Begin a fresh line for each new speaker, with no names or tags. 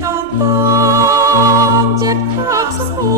tongue, tongue, tongue,